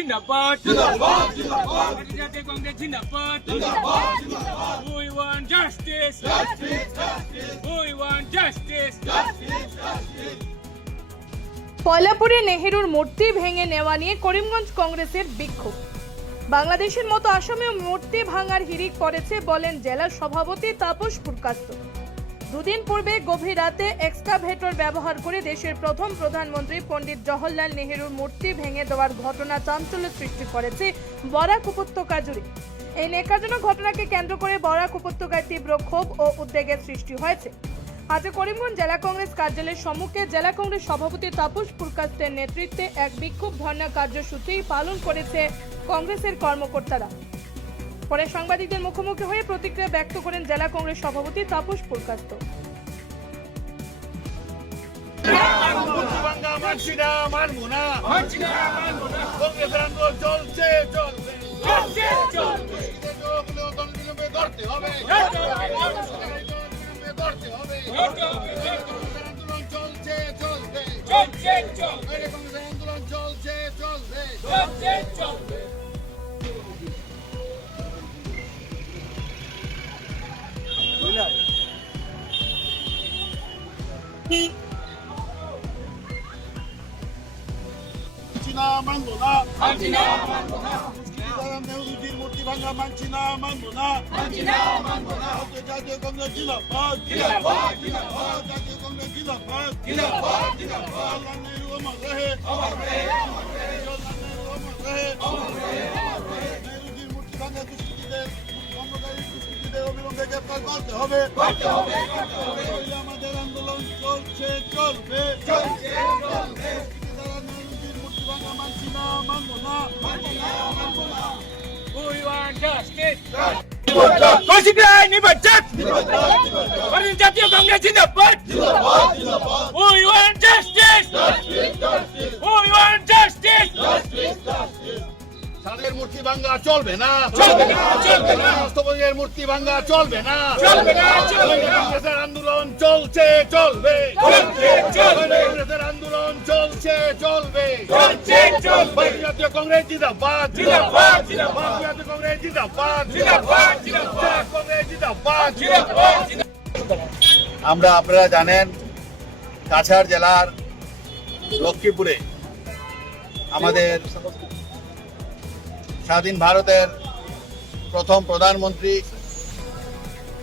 Zindabad, Zindabad, Zindabad. জাতীয় কংগ্রেস জিন্দাবাদ, জিন্দাবাদ, জিন্দাবাদ. We want justice, justice, justice. We want justice, justice, justice. পয়লাপুরে নেহেরুর মূর্তি ভেঙে নেওয়া নিয়ে করিমগঞ্জ কংগ্রেসের বিক্ষোভ। বাংলাদেশের মতো আসামেও মূর্তি ভাঙার হিড়িক পড়েছে বলেন জেলা সভাপতি তাপস পুরকাস্ত। দুদিন পূর্বে গভীর রাতে এক্সকাভেটর ব্যবহার করে দেশের প্রথম প্রধানমন্ত্রী পণ্ডিত জওহরলাল নেহেরুর মূর্তি ভেঙে দেওয়ার ঘটনা চাঞ্চল্য সৃষ্টি করেছে বরাক উপত্যকা জুড়ে। এই নেকাজনক ঘটনাকে কেন্দ্র করে বরাক উপত্যকায় তীব্র ক্ষোভ ও উদ্বেগের সৃষ্টি হয়েছে। আজ করিমগঞ্জ জেলা কংগ্রেস কার্যালয়ের সম্মুখে জেলা কংগ্রেস সভাপতি তাপস পুরকাস্তের নেতৃত্বে এক বিক্ষোভ ধর্ণা কার্যসূচি পালন করেছে কংগ্রেসের কর্মকর্তারা। পরে সাংবাদিকদের মুখোমুখি হয়ে প্রতিক্রিয়া ব্যক্ত করেন জেলা কংগ্রেস সভাপতি তাপস পুরকাস্ত। নেহরুজির মূর্তি ভাঙা মানছি না, মানবো না। জাতীয় কংগ্রেস জিন্দাবাদ, জাতীয় কংগ্রেস জিন্দাবাদ। জওহরলাল নেহরু অমর রহে, নেহরুজির মূর্তি ভাঙা দুষ্কৃতীদের, বঙ্গকারী দুষ্কৃতীদের অবিলম্বে গ্রেফতার করতে হবে। আমাদের আন্দোলন চলছে, চলবে। মানছি না, মানবো না। We want justice. কৌশিকরায় নির্বাচন, জাতীয় কংগ্রেস জিন্দাবাদ। We want justice. We want justice. সাদের মূর্তি ভাঙ্গা চলবে না, চলবে না, চলবে না। রাষ্ট্রপতির মূর্তি ভাঙ্গা চলবে না, চলবে না, চলবে না। কংগ্রেসের আন্দোলন চলছে, চলবে। চলছে, চলবে। কংগ্রেসের আন্দোলন চলছে, চলবে। চলছে, চলবে। জাতীয় কংগ্রেস জিন্দাবাদ, জিন্দাবাদ, জিন্দাবাদ। জাতীয় কংগ্রেস জিন্দাবাদ, জিন্দাবাদ, জিন্দাবাদ। কংগ্রেস জিন্দাবাদ। জিন্দাবাদ, জিন্দাবাদ। আমরা, আপনারা জানেন, কাছাড় জেলার লক্ষ্মীপুরে আমাদের স্বাধীন ভারতের প্রথম প্রধানমন্ত্রী,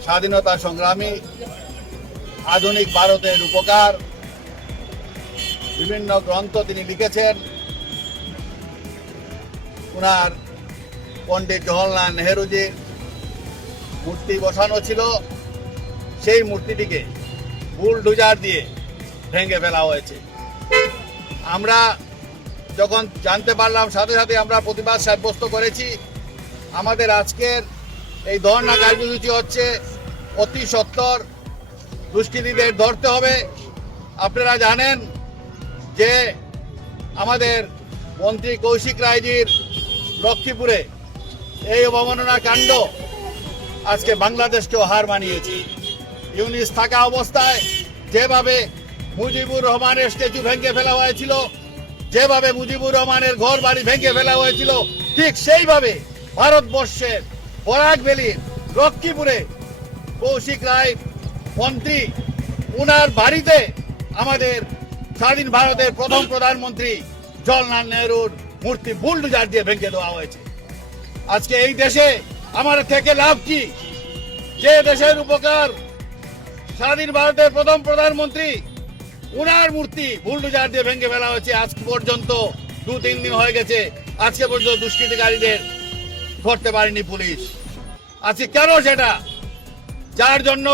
স্বাধীনতা সংগ্রামী, আধুনিক ভারতের উপকার, বিভিন্ন গ্রন্থ তিনি লিখেছেন। ওনার পণ্ডিত জওহরলাল নেহরুজির মূর্তি বসানো ছিল। সেই মূর্তিটিকে বুলডোজার দিয়ে ভেঙে ফেলা হয়েছে। আমরা যখন জানতে পারলাম, সাথে সাথে আমরা প্রতিবাদ সাব্যস্ত করেছি। আমাদের আজকের এই ধর্ণা কার্যসূচি হচ্ছে অতি সত্বর দুষ্কৃতীদের ধরতে হবে। আপনারা জানেন যে আমাদের মন্ত্রী কৌশিক রায়জির লক্ষ্মীপুরে এই অবমাননা কাণ্ড আজকে বাংলাদেশকেও হার মানিয়েছে। ইউনিস থাকা অবস্থায় যেভাবে মুজিবুর রহমানের স্ট্যাচু ভেঙে ফেলা হয়েছিল, যেভাবে মুজিবুর রহমানের ঘর বাড়ি ভেঙে ফেলা হয়েছিল, ঠিক সেইভাবে ভারতবর্ষের বরাক ভ্যালির লক্ষ্মীপুরে কৌশিক রায় মন্ত্রী, উনার বাড়িতে আমাদের স্বাধীন ভারতের প্রথম প্রধানমন্ত্রী জওহরলাল নেহরুর মূর্তি বুলডোজার দিয়ে ভেঙে দেওয়া হয়েছে। আজকে এই দেশে আমার থেকে লাভ কি? যে দেশের উপকার স্বাধীন ভারতের প্রথম প্রধানমন্ত্রী, উনার মূর্তি বুলডোজার দিয়ে ভেঙে ফেলা হয়েছে। আজ পর্যন্ত 2-3 দিন হয়ে গেছে, আজকে পর্যন্ত দুষ্কৃতিকারীদের ধরতে পারেনি পুলিশ। আজকে কেন সেটা? যার জন্য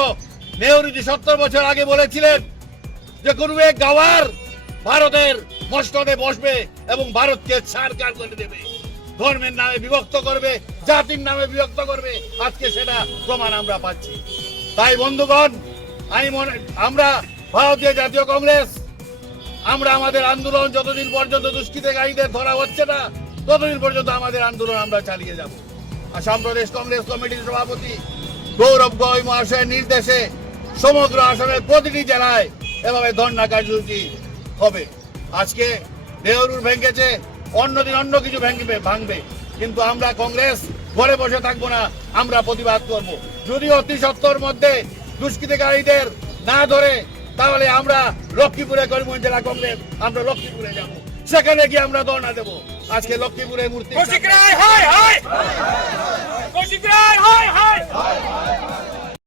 নেহরুজি 70 বছর আগে বলেছিলেন যে কোনো এক গাওয়ার ভারতের মস্তদে বসবে এবং ভারতকে ছাড়কার করে দেবে, ধর্মের নামে বিভক্ত করবে, জাতির নামে বিভক্ত করবে। আজকে সেটা প্রমাণ আমরা পাচ্ছি। তাই বন্ধুগণ, আমরা ভারতীয় জাতীয় কংগ্রেস, আমরা আমাদের আন্দোলন যতদিন পর্যন্ত দুষ্কৃতিকারীদের ধরা হচ্ছে না, ততদিন পর্যন্ত আমাদের আন্দোলন আমরা চালিয়ে যাব। আসাম প্রদেশ কংগ্রেস কমিটির সভাপতি গৌরব গগৈ মহাশয়ের নির্দেশে সমগ্র আসামের প্রতিটি জেলায় এভাবে ধর্ণা কার্যসূচি হবে। আজকে নেহরুর ভেঙেছে, অন্যদিন অন্য কিছু ভাঙবে, কিন্তু আমরা কংগ্রেস ঘরে বসে থাকবো না, আমরা প্রতিবাদ করব। যদি অতি সত্তর মধ্যে দুষ্কৃতিকারীদের না ধরে, তাহলে আমরা লক্ষ্মীপুরে করিমগঞ্জ জেলা কংগ্রেস আমরা লক্ষ্মীপুরে যাব, সেখানে গিয়ে আমরা ধর্ণা দেব। আজকে লক্ষ্মীপুরে মূর্তি কৌশিক রায় হায় হায়, কৌশিক রায় হায় হায়।